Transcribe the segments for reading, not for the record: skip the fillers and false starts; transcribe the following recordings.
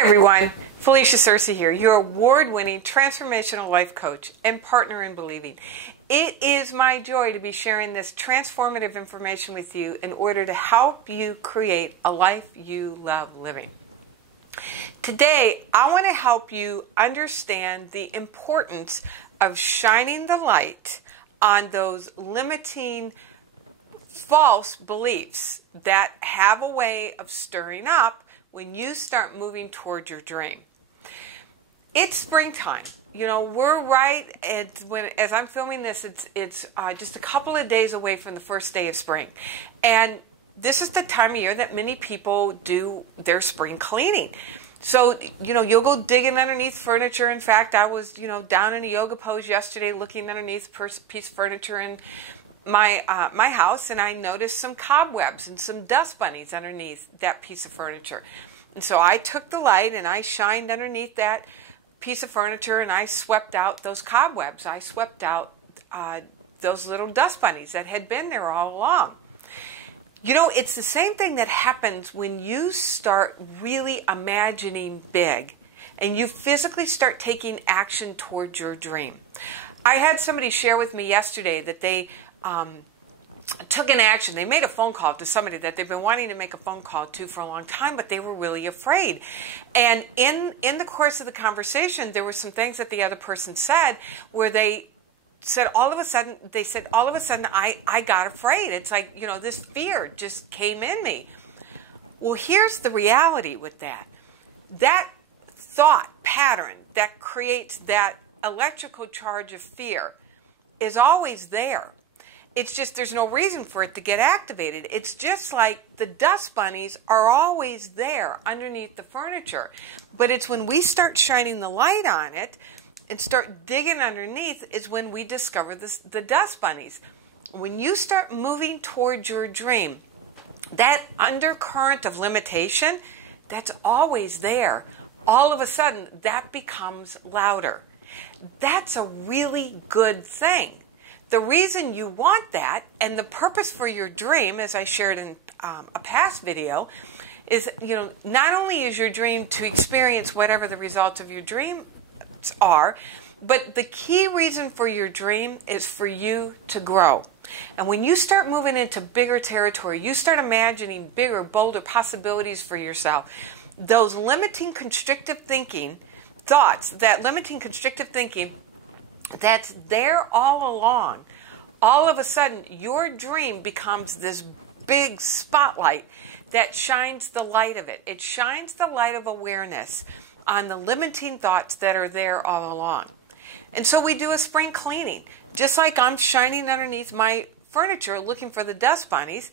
Hi everyone, Felicia Searcy here, your award-winning transformational life coach and partner in believing. It is my joy to be sharing this transformative information with you in order to help you create a life you love living. Today, I want to help you understand the importance of shining the light on those limiting false beliefs that have a way of stirring up when you start moving toward your dream. It's springtime. You know, we're right at as I'm filming this, it's just a couple of days away from the first day of spring. And this is the time of year that many people do their spring cleaning. So, you know, you'll go digging underneath furniture. In fact, I was, down in a yoga pose yesterday looking underneath a piece of furniture in my house, and I noticed some cobwebs and some dust bunnies underneath that piece of furniture. And so I took the light and I shined underneath that piece of furniture and I swept out those cobwebs. I swept out those little dust bunnies that had been there all along. You know, it's the same thing that happens when you start really imagining big and you physically start taking action towards your dream. I had somebody share with me yesterday that they took an action. They made a phone call to somebody that they've been wanting to make a phone call to for a long time, but they were really afraid. And in the course of the conversation, there were some things that the other person said where they said all of a sudden, I got afraid. It's like, this fear just came in me. Well, here's the reality with that. That thought pattern that creates that electrical charge of fear is always there. It's just there's no reason for it to get activated. It's just like the dust bunnies are always there underneath the furniture. But it's when we start shining the light on it and start digging underneath is when we discover the dust bunnies. When you start moving towards your dream, that undercurrent of limitation, that's always there. All of a sudden, that becomes louder. That's a really good thing. The reason you want that, and the purpose for your dream, as I shared in a past video, is, not only is your dream to experience whatever the results of your dreams are, but the key reason for your dream is for you to grow. And when you start moving into bigger territory, you start imagining bigger, bolder possibilities for yourself. Those limiting constrictive thinking thoughts, that limiting constrictive thinking, that's there all along. All of a sudden, your dream becomes this big spotlight that shines the light of it. It shines the light of awareness on the limiting thoughts that are there all along. And so we do a spring cleaning. Just like I'm shining underneath my furniture looking for the dust bunnies,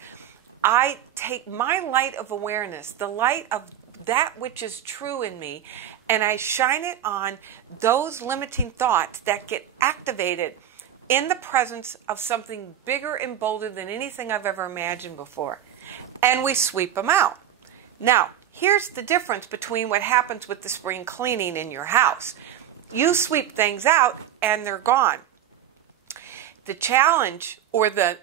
I take my light of awareness, the light of that which is true in me, and I shine it on those limiting thoughts that get activated in the presence of something bigger and bolder than anything I've ever imagined before. And we sweep them out. Now, here's the difference between what happens with the spring cleaning in your house. You sweep things out and they're gone. The challenge, or the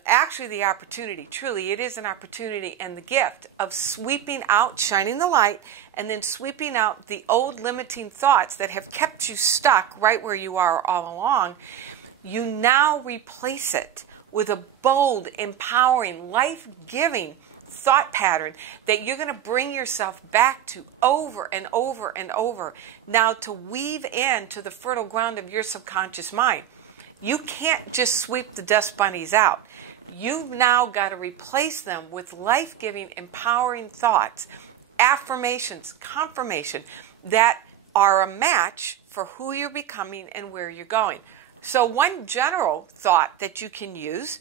opportunity, truly it is an opportunity and the gift of sweeping out, shining the light, and then sweeping out the old limiting thoughts that have kept you stuck right where you are all along. You now replace it with a bold, empowering, life-giving thought pattern that you're going to bring yourself back to over and over and over. Now to weave into the fertile ground of your subconscious mind. You can't just sweep the dust bunnies out. You've now got to replace them with life-giving, empowering thoughts, affirmations, confirmation that are a match for who you're becoming and where you're going. So one general thought that you can use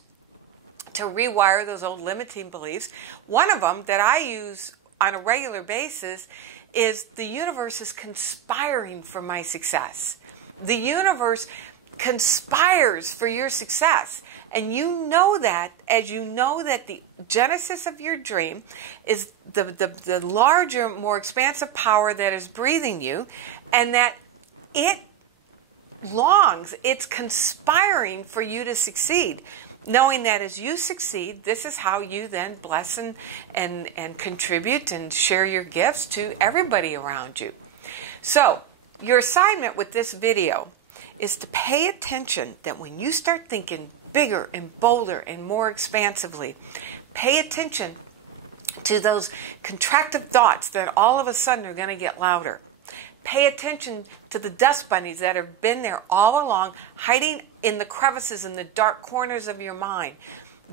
to rewire those old limiting beliefs, one of them that I use on a regular basis is the universe is conspiring for my success. The universe conspires for your success. And you know that as you know that the genesis of your dream is the larger, more expansive power that is breathing you, and that it longs, it's conspiring for you to succeed. Knowing that as you succeed, this is how you then bless and contribute and share your gifts to everybody around you. So, your assignment with this video is to pay attention that when you start thinking bigger and bolder and more expansively, pay attention to those contractive thoughts that all of a sudden are going to get louder. Pay attention to the dust bunnies that have been there all along, hiding in the crevices and the dark corners of your mind.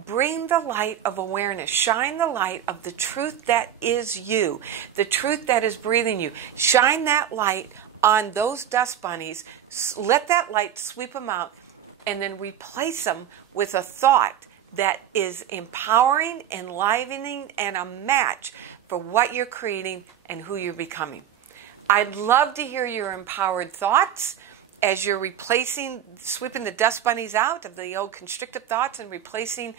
Bring the light of awareness. Shine the light of the truth that is you, the truth that is breathing you. Shine that light on those dust bunnies. Let that light sweep them out, and then replace them with a thought that is empowering, enlivening, and a match for what you're creating and who you're becoming. I'd love to hear your empowered thoughts as you're sweeping the dust bunnies out of the old constrictive thoughts and replacing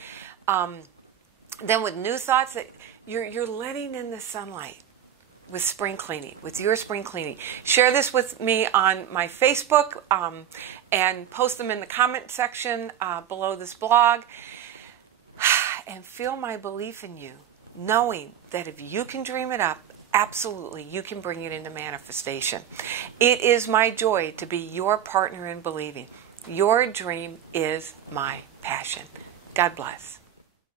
them with new thoughts that you're letting in the sunlight with spring cleaning, with your spring cleaning. Share this with me on my Facebook and post them in the comment section below this blog. And feel my belief in you, knowing that if you can dream it up, absolutely, you can bring it into manifestation. It is my joy to be your partner in believing. Your dream is my passion. God bless.